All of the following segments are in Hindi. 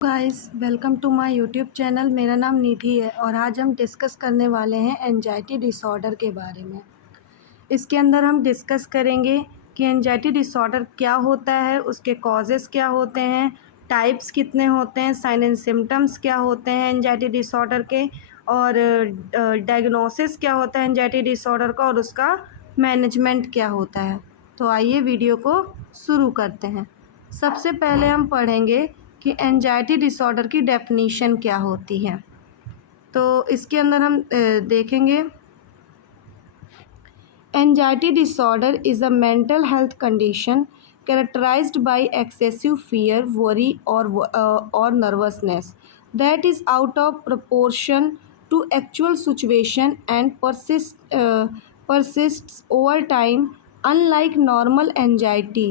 Guys welcome to my YouTube channel. मेरा नाम निधि है और आज हम डिस्कस करने वाले हैं एंजाइटी डिसऑर्डर के बारे में। इसके अंदर हम डिस्कस करेंगे कि एंजाइटी डिसऑर्डर क्या होता है, उसके कॉजेज़ क्या होते हैं, टाइप्स कितने होते हैं, साइन एंड सिम्टम्स क्या होते हैं एंजाइटी डिसऑर्डर के, और डायग्नोसिस क्या होता है एंजाइटी डिसऑर्डर का, और उसका मैनेजमेंट क्या होता है। तो आइए वीडियो को शुरू करते हैं। सबसे पहले हम पढ़ेंगे कि एंजाइटी डिसऑर्डर की डेफिनीशन क्या होती है। तो इसके अंदर हम देखेंगे, anxiety disorder is a mental health condition characterized by excessive fear, worry, or nervousness that is out of proportion to actual situation and persists over time. Unlike normal anxiety,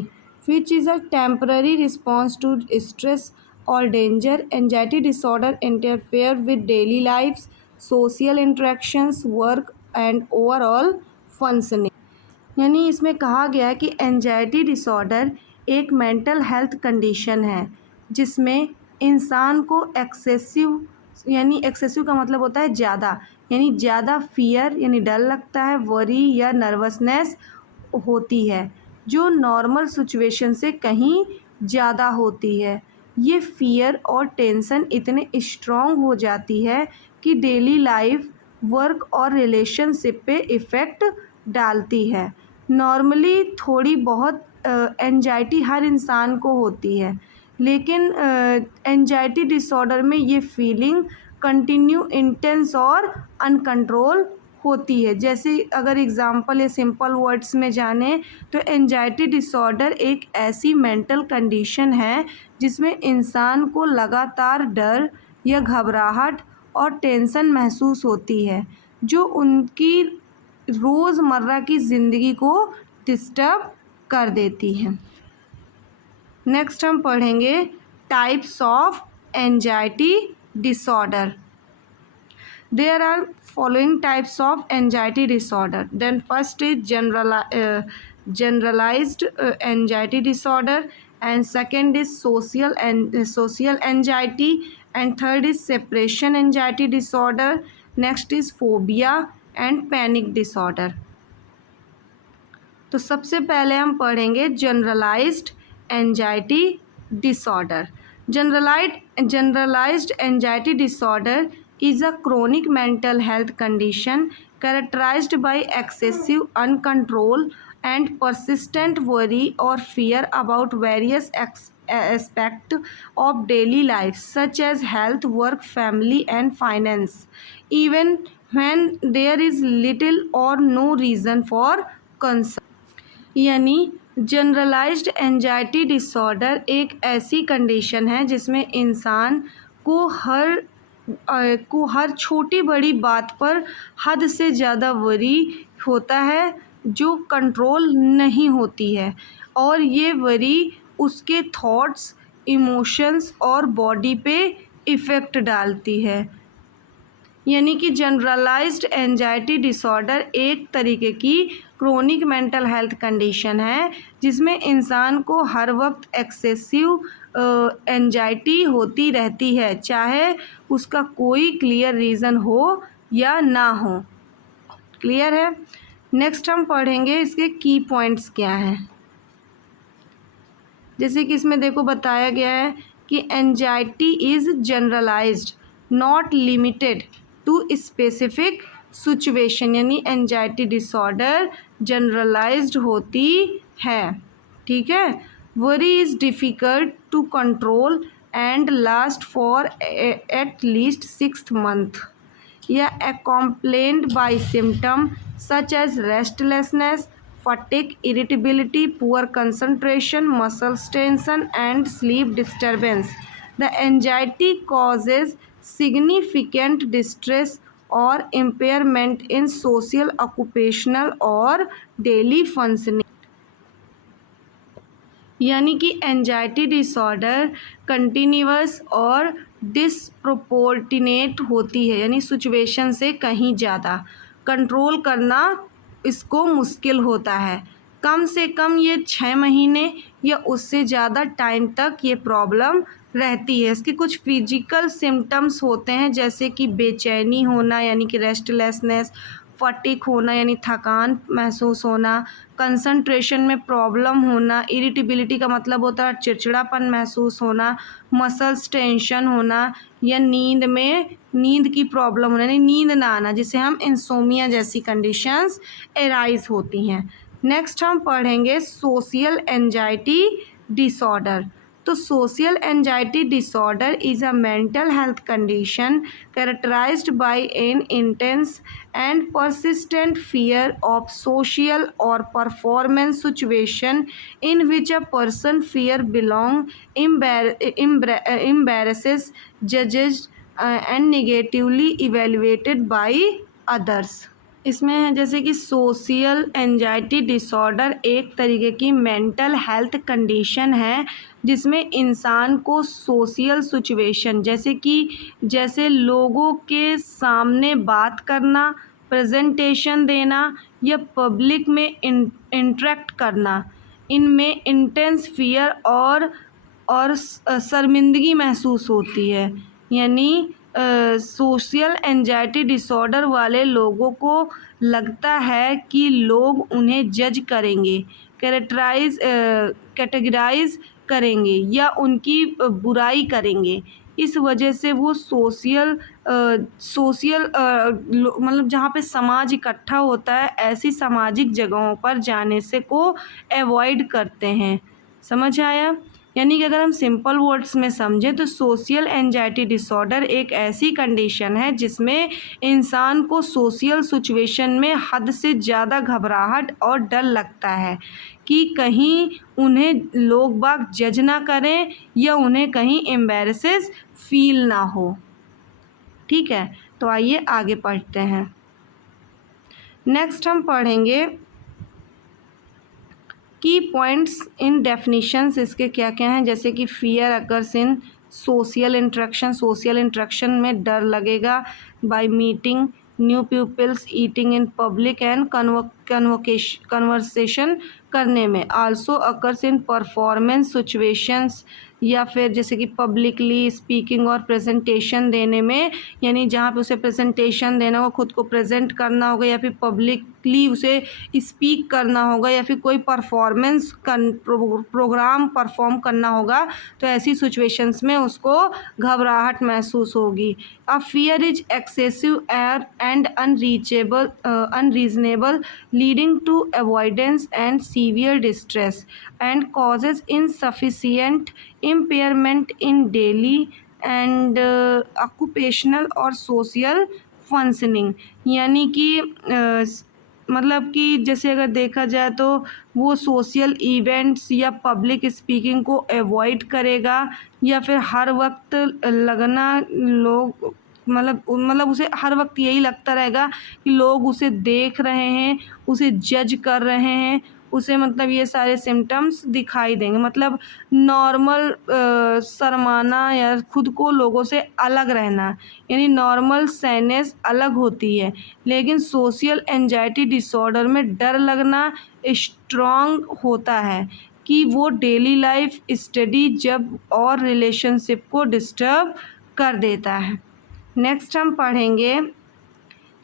which is a temporary response to stress or danger, anxiety disorder interfere with daily lives, social interactions, work, and overall functioning. यानी इसमें कहा गया है कि एंजाइटी डिसऑर्डर एक मेंटल हेल्थ कंडीशन है जिसमें इंसान को एक्सेसिव, यानी एक्सेसिव का मतलब होता है ज़्यादा, यानी ज़्यादा फियर यानी डर लगता है, वरी या नर्वसनेस होती है जो नॉर्मल सिचुएशन से कहीं ज़्यादा होती है। ये फियर और टेंशन इतने स्ट्रॉन्ग हो जाती है कि डेली लाइफ, वर्क और रिलेशनशिप पे इफ़ेक्ट डालती है। नॉर्मली थोड़ी बहुत एंजाइटी हर इंसान को होती है, लेकिन एंजाइटी डिसऑर्डर में ये फीलिंग कंटिन्यू, इंटेंस और अनकंट्रोल होती है। जैसे अगर एग्जांपल या सिंपल वर्ड्स में जाने तो एंजाइटी डिसऑर्डर एक ऐसी मेंटल कंडीशन है जिसमें इंसान को लगातार डर या घबराहट और टेंशन महसूस होती है जो उनकी रोज़मर्रा की ज़िंदगी को डिस्टर्ब कर देती है। नेक्स्ट हम पढ़ेंगे types of anxiety disorder. There are following types of anxiety disorder. Then first is generalized anxiety disorder, and second is social anxiety, and third is separation anxiety disorder. Next is phobia and panic disorder. तो सबसे पहले हम पढ़ेंगे generalized anxiety disorder. Generalized anxiety disorder is a chronic mental health condition characterized by excessive, uncontrolled, and persistent worry or fear about various aspects of daily life, such as health, work, family, and finance, even when there is little or no reason for concern. यानी जनरलाइज्ड एंजाइटी डिसऑर्डर एक ऐसी कंडीशन है जिसमें इंसान को हर छोटी बड़ी बात पर हद से ज़्यादा वरी होता है जो कंट्रोल नहीं होती है, और ये वरी उसके थॉट्स, इमोशंस और बॉडी पे इफ़ेक्ट डालती है। यानी कि जनरलाइज्ड एंजाइटी डिसऑर्डर एक तरीके की क्रोनिक मेंटल हेल्थ कंडीशन है जिसमें इंसान को हर वक्त एक्सेसिव एंजाइटी होती रहती है, चाहे उसका कोई क्लियर रीज़न हो या ना हो। क्लियर है। नेक्स्ट हम पढ़ेंगे इसके की पॉइंट्स क्या हैं। जैसे कि इसमें देखो बताया गया है कि anxiety is generalized, not limited to specific situation, यानी एंजाइटी डिसऑर्डर जनरलाइज्ड होती है। ठीक है। Worry is difficult to control and last for at least 6 months, या accompanied by symptoms such as restlessness, fatigue, irritability, poor concentration, muscle tension, and sleep disturbance. The anxiety causes significant distress or impairment in social, occupational, और daily functioning. यानी कि एंजाइटी डिसऑर्डर कंटिन्यूअस और डिसप्रोपोर्टिनेट होती है, यानी सिचुएशन से कहीं ज़्यादा कंट्रोल करना इसको मुश्किल होता है। कम से कम ये 6 महीने या उससे ज़्यादा टाइम तक ये प्रॉब्लम रहती है। इसके कुछ फिजिकल सिम्टम्स होते हैं जैसे कि बेचैनी होना यानी कि रेस्टलेसनेस, फटीग होना यानी थकान महसूस होना, कंसंट्रेशन में प्रॉब्लम होना, इरिटेबिलिटी का मतलब होता है चिड़चिड़ापन महसूस होना, मसल्स टेंशन होना या नींद की प्रॉब्लम होना यानी नींद ना आना, जिसे हम इंसोमिया जैसी कंडीशंस एराइज होती हैं। नेक्स्ट हम पढ़ेंगे सोशल एंजाइटी डिसऑर्डर। तो social anxiety disorder is a mental health condition characterized by an intense and persistent fear of social or performance situation in which a person fear belong, embarrasses, judges, and negatively evaluated by others। इसमें है जैसे कि सोशल एंजाइटी डिसऑर्डर एक तरीके की मेंटल हेल्थ कंडीशन है जिसमें इंसान को सोशल सिचुएशन जैसे लोगों के सामने बात करना, प्रेजेंटेशन देना या पब्लिक में इंटरेक्ट करना, इनमें इंटेंस फियर और शर्मिंदगी महसूस होती है। यानी सोशल एंजाइटी डिसऑर्डर वाले लोगों को लगता है कि लोग उन्हें जज करेंगे, कैटेगराइज करेंगे या उनकी बुराई करेंगे। इस वजह से वो सोशल मतलब जहाँ पे समाज इकट्ठा होता है ऐसी सामाजिक जगहों पर जाने से को अवॉइड करते हैं। समझ आया? यानी कि अगर हम सिंपल वर्ड्स में समझें तो सोशल एंजाइटी डिसऑर्डर एक ऐसी कंडीशन है जिसमें इंसान को सोशल सिचुएशन में हद से ज़्यादा घबराहट और डर लगता है कि कहीं उन्हें लोग बाग जज ना करें या उन्हें कहीं एम्बैरेसेस फील ना हो। ठीक है, तो आइए आगे पढ़ते हैं। नेक्स्ट हम पढ़ेंगे की पॉइंट्स इन डेफिनेशंस। इसके क्या क्या हैं, जैसे कि fear occurs in social interaction में डर लगेगा, by meeting new peoples, eating in public and conversation करने में। Also occurs in performance situations, या फिर जैसे कि पब्लिकली स्पीकिंग और प्रेजेंटेशन देने में, यानी जहाँ पे उसे प्रेजेंटेशन देना हो, खुद को प्रेजेंट करना होगा या फिर पब्लिकली उसे स्पीक करना होगा या फिर कोई प्रोग्राम परफॉर्म करना होगा, तो ऐसी सिचुएशंस में उसको घबराहट महसूस होगी। A fear is excessive and unreasonable leading to avoidance and severe distress and causes insufficient impairment in daily and occupational और social functioning। यानी कि मतलब कि जैसे अगर देखा जाए तो वो सोशल इवेंट्स या पब्लिक स्पीकिंग को अवॉइड करेगा या फिर हर वक्त लगना लोग मतलब उसे हर वक्त यही लगता रहेगा कि लोग उसे देख रहे हैं, उसे जज कर रहे हैं, उसे मतलब ये सारे सिम्टम्स दिखाई देंगे। मतलब नॉर्मल शर्माना या खुद को लोगों से अलग रहना, यानी नॉर्मल सैडनेस अलग होती है, लेकिन सोशल एंजाइटी डिसऑर्डर में डर लगना स्ट्रॉन्ग होता है कि वो डेली लाइफ, स्टडी, जब और रिलेशनशिप को डिस्टर्ब कर देता है। नेक्स्ट हम पढ़ेंगे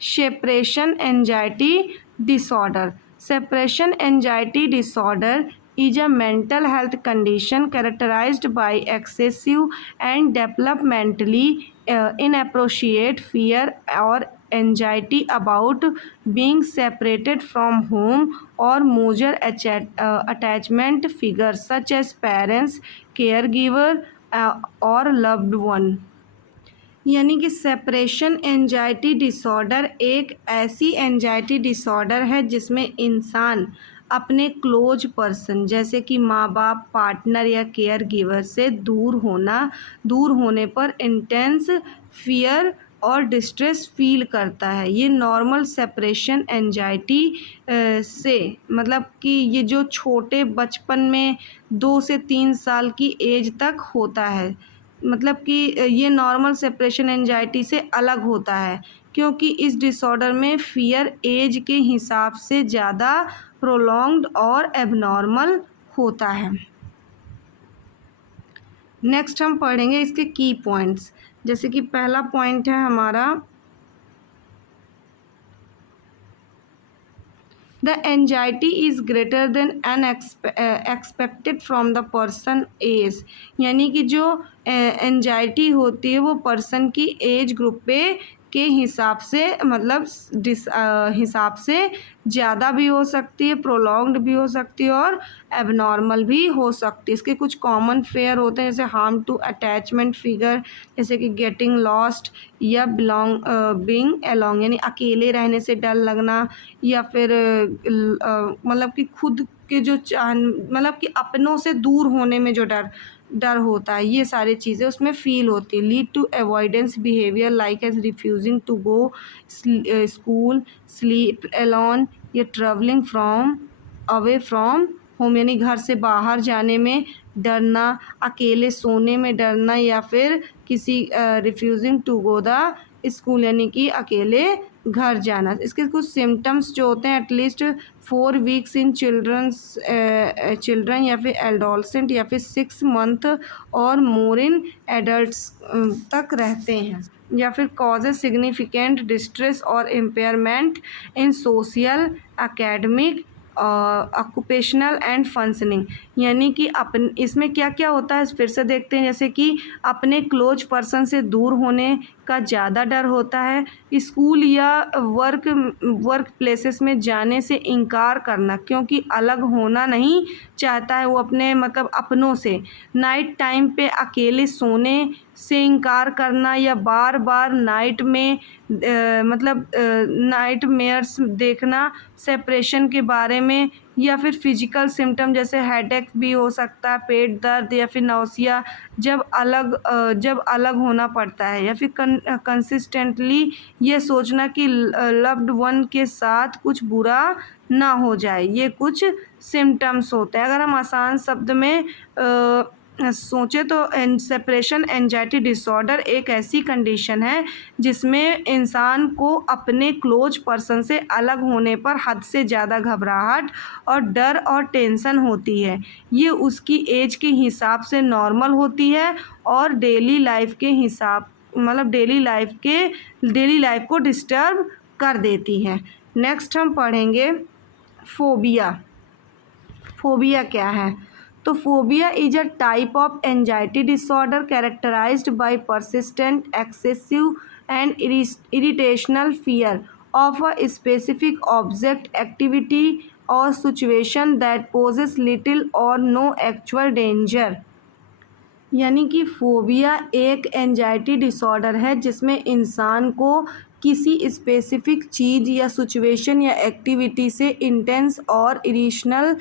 separation anxiety disorder. Separation anxiety disorder is a mental health condition characterized by excessive and developmentally inappropriate fear or anxiety about being separated from home or major attachment figures such as parents, caregiver, or loved one। यानी कि सेपरेशन एंजाइटी डिसऑर्डर एक ऐसी एंजाइटी डिसऑर्डर है जिसमें इंसान अपने क्लोज पर्सन जैसे कि माँ बाप, पार्टनर या केयर गिवर से दूर होने पर इंटेंस फियर और डिस्ट्रेस फील करता है। ये नॉर्मल सेपरेशन एंजाइटी से मतलब कि ये जो छोटे बचपन में 2 से 3 साल की एज तक होता है, मतलब कि ये नॉर्मल सेपरेशन एंजाइटी से अलग होता है क्योंकि इस डिसऑर्डर में फियर एज के हिसाब से ज़्यादा प्रोलॉन्ग्ड और एबनॉर्मल होता है। नेक्स्ट हम पढ़ेंगे इसके की पॉइंट्स। जैसे कि पहला पॉइंट है हमारा, the anxiety is greater than expected from the person age. यानी कि जो एंजाइटी होती है वो पर्सन की एज ग्रुप पे के हिसाब से, मतलब हिसाब से ज़्यादा भी हो सकती है, प्रोलॉन्ग्ड भी हो सकती है और एबनॉर्मल भी हो सकती है। इसके कुछ कॉमन फेयर होते हैं, जैसे हार्म टू अटैचमेंट फिगर, जैसे कि गेटिंग लॉस्ट या बीइंग अलोंग, यानी अकेले रहने से डर लगना, या फिर मतलब कि खुद के जो मतलब कि अपनों से दूर होने में जो डर डर होता है, ये सारी चीज़ें उसमें फील होती है। Lead to avoidance behaviour like as refusing to go school, sleep alone, या travelling from away from home, यानी घर से बाहर जाने में डरना, अकेले सोने में डरना, या फिर किसी refusing to go the school, यानी कि अकेले घर जाना। इसके कुछ सिम्टम्स जो होते हैं, एटलीस्ट 4 वीक्स इन चिल्ड्रन या फिर एडोलसेंट, या फिर 6 मंथ और मोर इन एडल्ट्स तक रहते हैं। या फिर कॉजेज सिग्निफिकेंट डिस्ट्रेस और impairment in social, academic, occupational and functioning. यानी कि इसमें क्या क्या होता है फिर से देखते हैं। जैसे कि अपने क्लोज पर्सन से दूर होने का ज़्यादा डर होता है, स्कूल या वर्क प्लेसेस में जाने से इनकार करना, क्योंकि अलग होना नहीं चाहता है वो अपने मतलब अपनों से। नाइट टाइम पे अकेले सोने से इनकार करना, या बार बार नाइट में मतलब नाइट मेयर्स देखना सेपरेशन के बारे में, या फिर फिजिकल सिम्टम जैसे हेडेक भी हो सकता है, पेट दर्द, या फिर नौसिया जब अलग होना पड़ता है, या फिर कंसिस्टेंटली ये सोचना कि लव्ड वन के साथ कुछ बुरा ना हो जाए। ये कुछ सिम्टम्स होते हैं। अगर हम आसान शब्द में सोचें तो सेपरेशन एंजाइटी डिसऑर्डर एक ऐसी कंडीशन है जिसमें इंसान को अपने क्लोज पर्सन से अलग होने पर हद से ज़्यादा घबराहट और डर और टेंशन होती है। ये उसकी एज के हिसाब से नॉर्मल होती है और डेली लाइफ के हिसाब मतलब डेली लाइफ को डिस्टर्ब कर देती है। नेक्स्ट हम पढ़ेंगे फोबिया। फोबिया क्या है? तो phobia is a type of anxiety disorder characterized by persistent, excessive and irritational fear of a specific object, activity or situation that poses little or no actual danger। यानी कि फोबिया एक एंजाइटी डिसऑर्डर है जिसमें इंसान को किसी स्पेसिफिक चीज़ या सिचुएशन या एक्टिविटी से इंटेंस और इरिशनल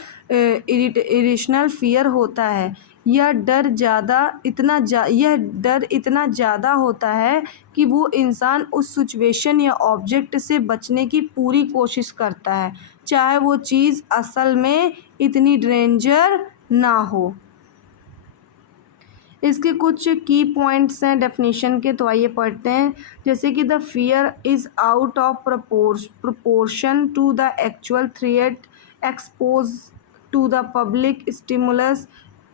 फियर होता है। यह डर इतना ज़्यादा होता है कि वो इंसान उस सिचुएशन या ऑब्जेक्ट से बचने की पूरी कोशिश करता है, चाहे वो चीज़ असल में इतनी डेंजर ना हो। इसके कुछ की पॉइंट्स हैं डेफिनेशन के, तो आइए पढ़ते हैं। जैसे कि the fear is out of proportion to the actual threat expose to the public stimulus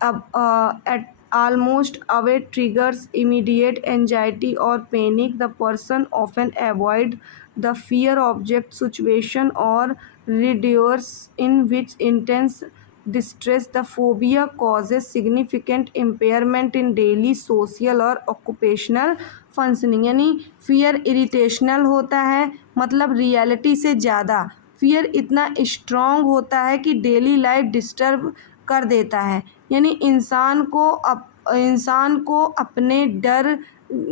at almost away triggers immediate anxiety or panic. The person often avoid the fear object situation or reduce in which intense distress. The phobia causes significant impairment in daily social और occupational functioning। यानी फियर इरिटेशनल होता है, मतलब रियलिटी से ज़्यादा फियर इतना स्ट्रॉन्ग होता है कि डेली लाइफ डिस्टर्ब कर देता है। यानी इंसान को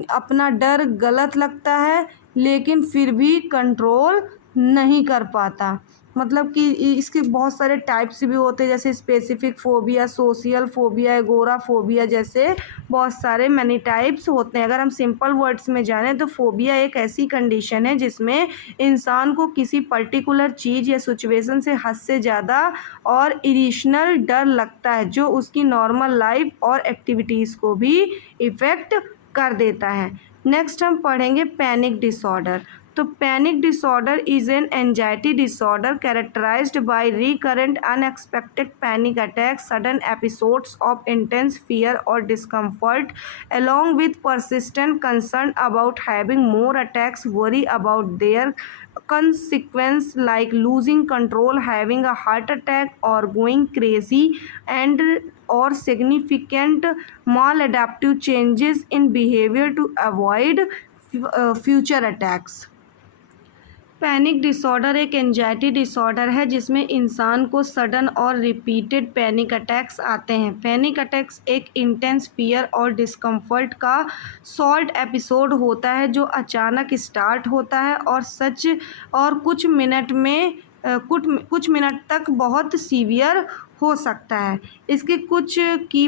अपना डर गलत लगता है, लेकिन फिर भी कंट्रोल नहीं कर पाता। मतलब कि इसके बहुत सारे टाइप्स भी होते हैं, जैसे specific phobia, social phobia, agoraphobia, जैसे बहुत सारे मैनी टाइप्स होते हैं। अगर हम सिंपल वर्ड्स में जानें तो फोबिया एक ऐसी कंडीशन है जिसमें इंसान को किसी पर्टिकुलर चीज़ या सिचुएशन से हद से ज़्यादा और इरिशनल डर लगता है, जो उसकी नॉर्मल लाइफ और एक्टिविटीज़ को भी इफ़ेक्ट कर देता है। नेक्स्ट हम पढ़ेंगे पैनिक डिसऑर्डर। तो panic disorder is an anxiety disorder characterized by recurrent unexpected panic attacks, sudden episodes of intense fear और discomfort along with persistent concern about having more attacks, worry about their consequence like losing control, having a heart attack or going crazy, and or significant maladaptive changes in behavior to avoid future attacks. Panic disorder एक एंजाइटी डिसऑर्डर है जिसमें इंसान को सडन और रिपीटेड पैनिक अटैक्स आते हैं। पैनिक अटैक्स एक इंटेंस फियर और डिस्कम्फर्ट का शॉर्ट एपिसोड होता है जो अचानक स्टार्ट होता है और कुछ मिनट तक बहुत सीवियर हो सकता है। इसके कुछ की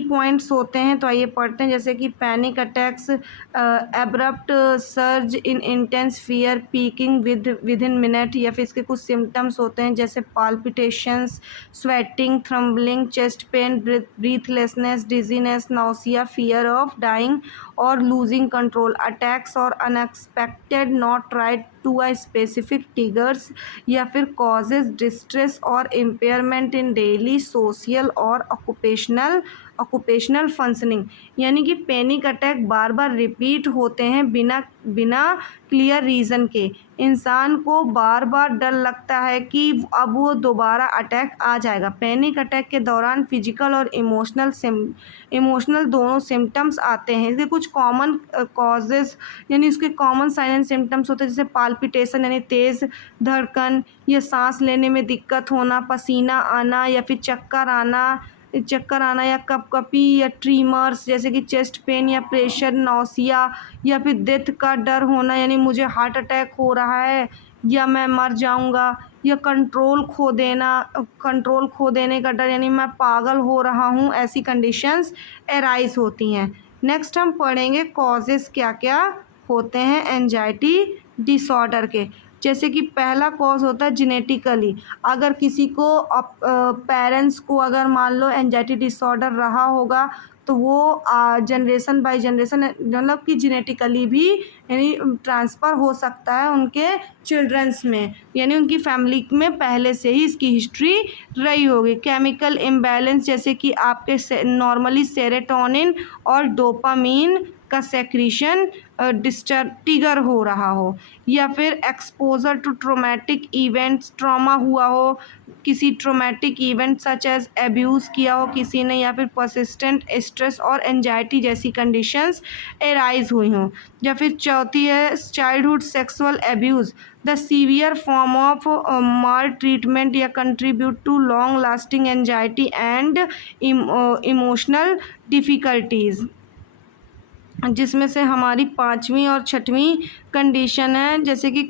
पॉइंट्स होते हैं, तो आइए पढ़ते हैं। जैसे कि panic attacks abrupt surge in intense fear peaking within minute, या फिर इसके कुछ सिम्टम्स होते हैं जैसे palpitations, sweating, trembling, chest pain, breathlessness, dizziness, nausea, fear of dying और लूजिंग कंट्रोल। अटैक्स और unexpected not right to a specific triggers, या फिर कॉजेज डिस्ट्रेस और इम्पेयरमेंट इन डेली सोशल और ऑक्यूपेशनल फंक्शनिंग। यानी कि पैनिक अटैक बार बार रिपीट होते हैं बिना क्लियर रीज़न के। इंसान को बार बार डर लगता है कि अब वो दोबारा अटैक आ जाएगा। पैनिक अटैक के दौरान फिजिकल और इमोशनल दोनों सिम्टम्स आते हैं। इसके कुछ कॉमन कॉजेज़ यानी उसके कॉमन साइन एंड सिम्टम्स होते हैं जैसे पाल्पिटेशन यानी तेज़ धड़कन या सांस लेने में दिक्कत होना, पसीना आना या फिर चक्कर आना या कपकपी या ट्रीमर्स जैसे कि चेस्ट पेन या प्रेशर, नौसिया या फिर डेथ का डर होना यानी मुझे हार्ट अटैक हो रहा है या मैं मर जाऊंगा, या कंट्रोल खो देने का डर यानी मैं पागल हो रहा हूँ। ऐसी कंडीशंस एराइज होती हैं। नेक्स्ट हम पढ़ेंगे कॉजेज़ क्या क्या होते हैं एंजाइटी डिसऑर्डर के। जैसे कि पहला कॉज होता है जेनेटिकली। अगर किसी को पेरेंट्स को अगर मान लो एंजाइटी डिसऑर्डर रहा होगा तो वो जनरेशन बाय जनरेशन मतलब कि जेनेटिकली भी यानी ट्रांसफ़र हो सकता है उनके चिल्ड्रंस में, यानी उनकी फैमिली में पहले से ही इसकी हिस्ट्री रही होगी। केमिकल इम्बैलेंस जैसे कि आपके नॉर्मली सेरोटोनिन और डोपामीन का सेक्रीशन ट्रिगर हो रहा हो, या फिर exposure to traumatic events, trauma हुआ हो, किसी traumatic event such as abuse किया हो किसी ने, या फिर परसिस्टेंट स्ट्रेस और एंजाइटी जैसी कंडीशंस एराइज हुई हों। या फिर चौथी है childhood sexual abuse, the severe form of maltreatment या contribute to long lasting anxiety and emotional difficulties. जिसमें से हमारी पाँचवीं और छठवीं कंडीशन है जैसे कि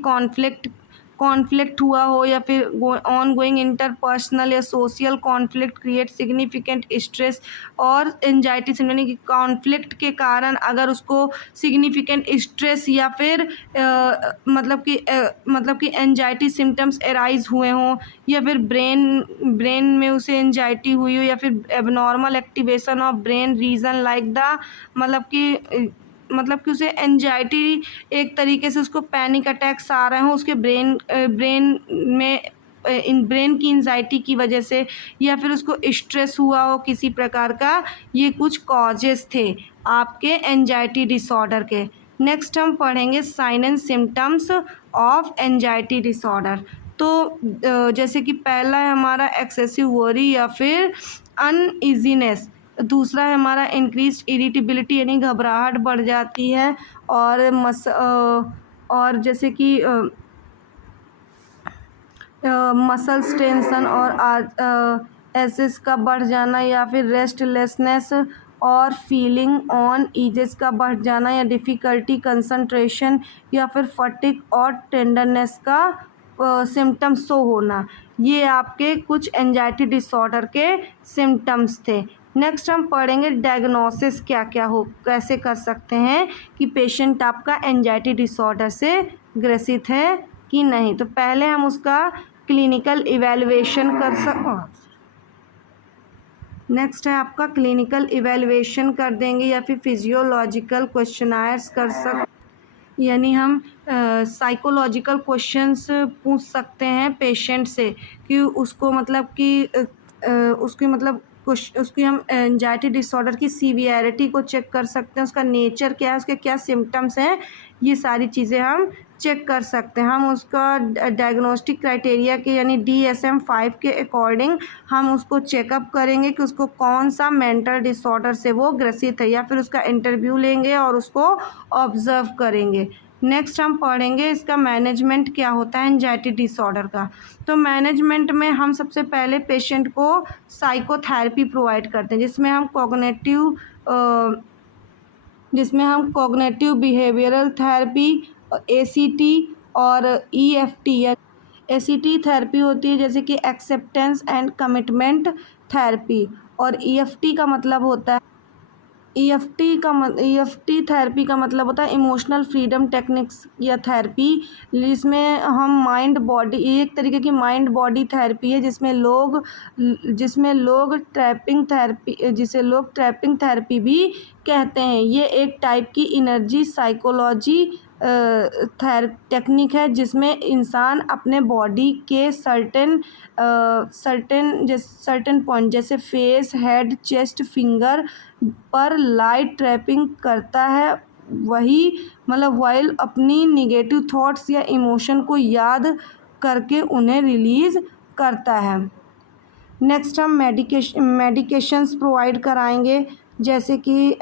कॉन्फ्लिक्ट हुआ हो, या फिर ऑन गोइंग इंटरपर्सनल या social conflict create significant stress और एंजाइटी सिम्टम, यानी कि कॉन्फ्लिक्ट के कारण अगर उसको सिग्निफिकेंट स्ट्रेस या फिर मतलब कि एंजाइटी सिम्टम्स एराइज हुए हों, या फिर ब्रेन में उसे एंजाइटी हुई हो, या फिर abnormal activation of brain region like the मतलब कि उसे एंजाइटी एक तरीके से उसको पैनिक अटैक्स आ रहे हों उसके ब्रेन की एंजाइटी की वजह से, या फिर उसको स्ट्रेस हुआ हो किसी प्रकार का। ये कुछ कॉजेज़ थे आपके एंजाइटी डिसऑर्डर के। नेक्स्ट हम पढ़ेंगे sign and symptoms of anxiety disorder. तो जैसे कि पहला है हमारा एक्सेसिव वरी या फिर अनईजीनेस, दूसरा है हमारा इंक्रीज इरिटेबिलिटी यानी घबराहट बढ़ जाती है, और जैसे कि मसल्स टेंशन और एसेस का बढ़ जाना, या फिर रेस्टलेसनेस और फीलिंग ऑन ईजेस का बढ़ जाना, या डिफ़िकल्टी कंसंट्रेशन, या फिर फटिग और टेंडरनेस का सिम्टम्स शो होना। ये आपके कुछ एंजाइटी डिसऑर्डर के सिम्टम्स थे। नेक्स्ट हम पढ़ेंगे डायग्नोसिस कैसे कर सकते हैं कि पेशेंट आपका एंजाइटी डिसऑर्डर से ग्रसित है कि नहीं। तो पहले हम उसका क्लिनिकल इवैल्यूएशन कर नेक्स्ट है आपका क्लिनिकल इवैल्यूएशन कर देंगे, या फिर फिजियोलॉजिकल क्वेश्चनायर्स यानी हम साइकोलॉजिकल क्वेश्चंस पूछ सकते हैं पेशेंट से कि उसको मतलब कि उसकी मतलब उसकी हम एंजाइटी डिसऑर्डर की सीवियरिटी को चेक कर सकते हैं, उसका नेचर क्या है, उसके क्या सिम्टम्स हैं, ये सारी चीज़ें हम चेक कर सकते हैं। हम उसका डायग्नोस्टिक क्राइटेरिया के यानी DSM-5 के अकॉर्डिंग हम उसको चेकअप करेंगे कि उसको कौन सा मेंटल डिसऑर्डर से वो ग्रसित है, या फिर उसका इंटरव्यू लेंगे और उसको ऑब्जर्व करेंगे। नेक्स्ट हम पढ़ेंगे इसका मैनेजमेंट क्या होता है एंजाइटी डिसऑर्डर का। तो मैनेजमेंट में हम सबसे पहले पेशेंट को साइकोथेरेपी प्रोवाइड करते हैं, जिसमें हम कॉग्निटिव बिहेवियरल थेरेपी, ACT और EFT या ACT थेरेपी होती है जैसे कि एक्सेप्टेंस एंड कमिटमेंट थेरेपी, और EFT थेरेपी का मतलब होता है इमोशनल फ्रीडम टेक्निक्स या थेरेपी, जिसमें हम माइंड बॉडी, एक तरीके की माइंड बॉडी थेरेपी है जिसमें लोग ट्रैपिंग थेरेपी, जिसे लोग ट्रैपिंग थेरेपी भी कहते हैं। ये एक टाइप की एनर्जी साइकोलॉजी टेक्निक है जिसमें इंसान अपने बॉडी के सर्टेन पॉइंट जैसे फेस, हेड, चेस्ट, फिंगर पर लाइट ट्रैपिंग करता है, वही मतलब वाइल अपनी निगेटिव थॉट्स या इमोशन को याद करके उन्हें रिलीज़ करता है। नेक्स्ट हम मेडिकेशंस प्रोवाइड कराएंगे, जैसे कि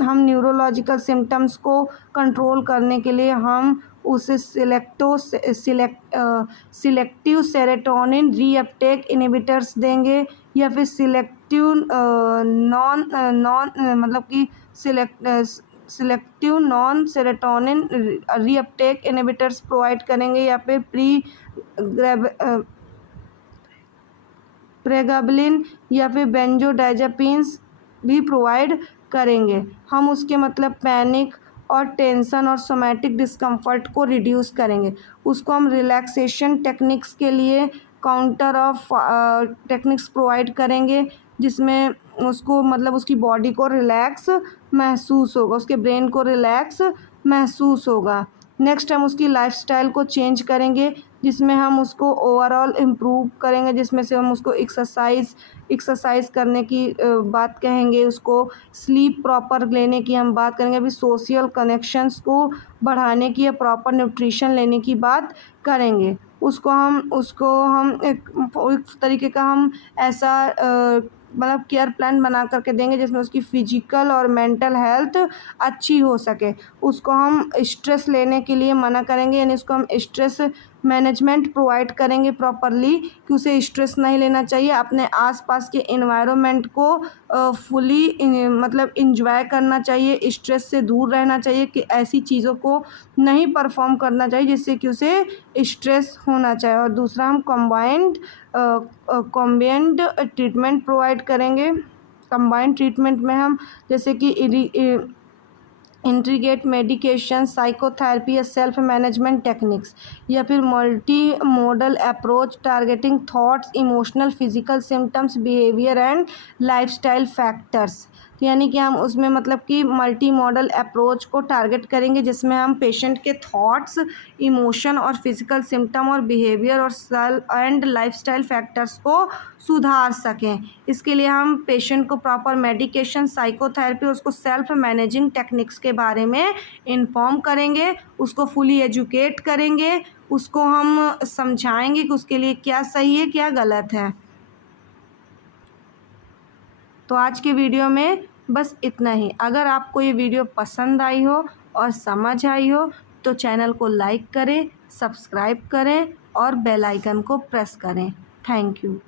हम न्यूरोलॉजिकल सिम्टम्स को कंट्रोल करने के लिए हम उसे सिलेक्टिव सेरोटोनिन रीअपटेक इनहिबिटर्स देंगे, या फिर सिलेक्टिव नॉन नॉन मतलब कि selective non serotonin reuptake inhibitors provide करेंगे, या फिर प्रेगाबलिन या फिर बेंजोडाइज़ेपिन्स भी प्रोवाइड करेंगे। हम उसके मतलब पैनिक और टेंशन और सोमैटिक डिस्कम्फर्ट को रिड्यूस करेंगे। उसको हम रिलैक्सेशन टेक्निक्स के लिए काउंटर ऑफ टेक्निक्स प्रोवाइड करेंगे, जिसमें उसको मतलब उसकी बॉडी को रिलैक्स महसूस होगा, उसके ब्रेन को रिलैक्स महसूस होगा। नेक्स्ट हम उसकी लाइफस्टाइल को चेंज करेंगे, जिसमें हम उसको ओवरऑल इम्प्रूव करेंगे, जिसमें से हम उसको एक्सरसाइज करने की बात कहेंगे, उसको स्लीप प्रॉपर लेने की हम बात करेंगे, अभी सोशल कनेक्शंस को बढ़ाने की या प्रॉपर न्यूट्रिशन लेने की बात करेंगे। उसको हम एक तरीके का हम ऐसा मतलब केयर प्लान बना करके देंगे जिसमें उसकी फ़िजिकल और मेंटल हेल्थ अच्छी हो सके। उसको हम स्ट्रेस लेने के लिए मना करेंगे, यानी उसको हम स्ट्रेस मैनेजमेंट प्रोवाइड करेंगे प्रॉपरली कि उसे स्ट्रेस नहीं लेना चाहिए, अपने आसपास के एनवायरनमेंट को फुली मतलब इंजॉय करना चाहिए, स्ट्रेस से दूर रहना चाहिए, कि ऐसी चीज़ों को नहीं परफॉर्म करना चाहिए जिससे कि उसे स्ट्रेस होना चाहिए। और दूसरा हम कॉम्बाइंड ट्रीटमेंट प्रोवाइड करेंगे। कंबाइंड ट्रीटमेंट में हम जैसे कि इंट्रीगेट मेडिकेशन, साइकोथेरेपी या सेल्फ मैनेजमेंट टेक्निक्स, या फिर multi modal approach targeting thoughts, emotional, physical symptoms, behaviour and lifestyle factors. यानी कि हम उसमें मतलब कि मल्टी मॉडल अप्रोच को टारगेट करेंगे, जिसमें हम पेशेंट के थॉट्स, इमोशन और फिजिकल सिम्टम और बिहेवियर और सेल्फ एंड लाइफस्टाइल फैक्टर्स को सुधार सकें। इसके लिए हम पेशेंट को प्रॉपर मेडिकेशन, साइकोथेरेपी, उसको सेल्फ मैनेजिंग टेक्निक्स के बारे में इन्फॉर्म करेंगे, उसको फुली एजुकेट करेंगे, उसको हम समझाएंगे कि उसके लिए क्या सही है क्या गलत है। तो आज के वीडियो में बस इतना ही। अगर आपको ये वीडियो पसंद आई हो और समझ आई हो तो चैनल को लाइक करें, सब्सक्राइब करें और बेल आइकन को प्रेस करें। Thank you.